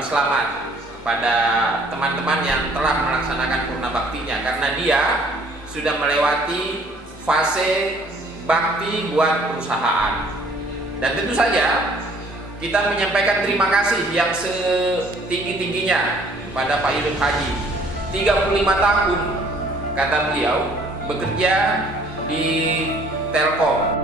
mengucapkan selamat pada teman-teman yang telah melaksanakan purna baktinya, karena dia sudah melewati fase bakti buat perusahaan. Dan tentu saja kita menyampaikan terima kasih yang setinggi-tingginya kepada Pak Idul Haji. 35 tahun kata beliau bekerja di Telkom.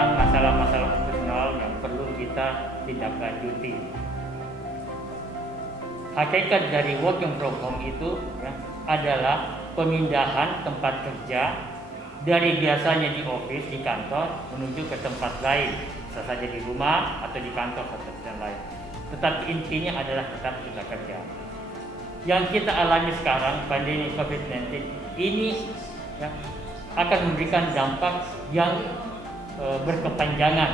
Masalah-masalah profesional yang perlu kita tindak lanjuti. Hakikat dari working from home itu adalah pemindahan tempat kerja dari biasanya di office, di kantor, menuju ke tempat lain, bisa saja di rumah atau di kantor atau tempat lain. Tetapi intinya adalah tetap kita kerja. Yang kita alami sekarang, pandemi COVID-19 ini akan memberikan dampak yang berkepanjangan.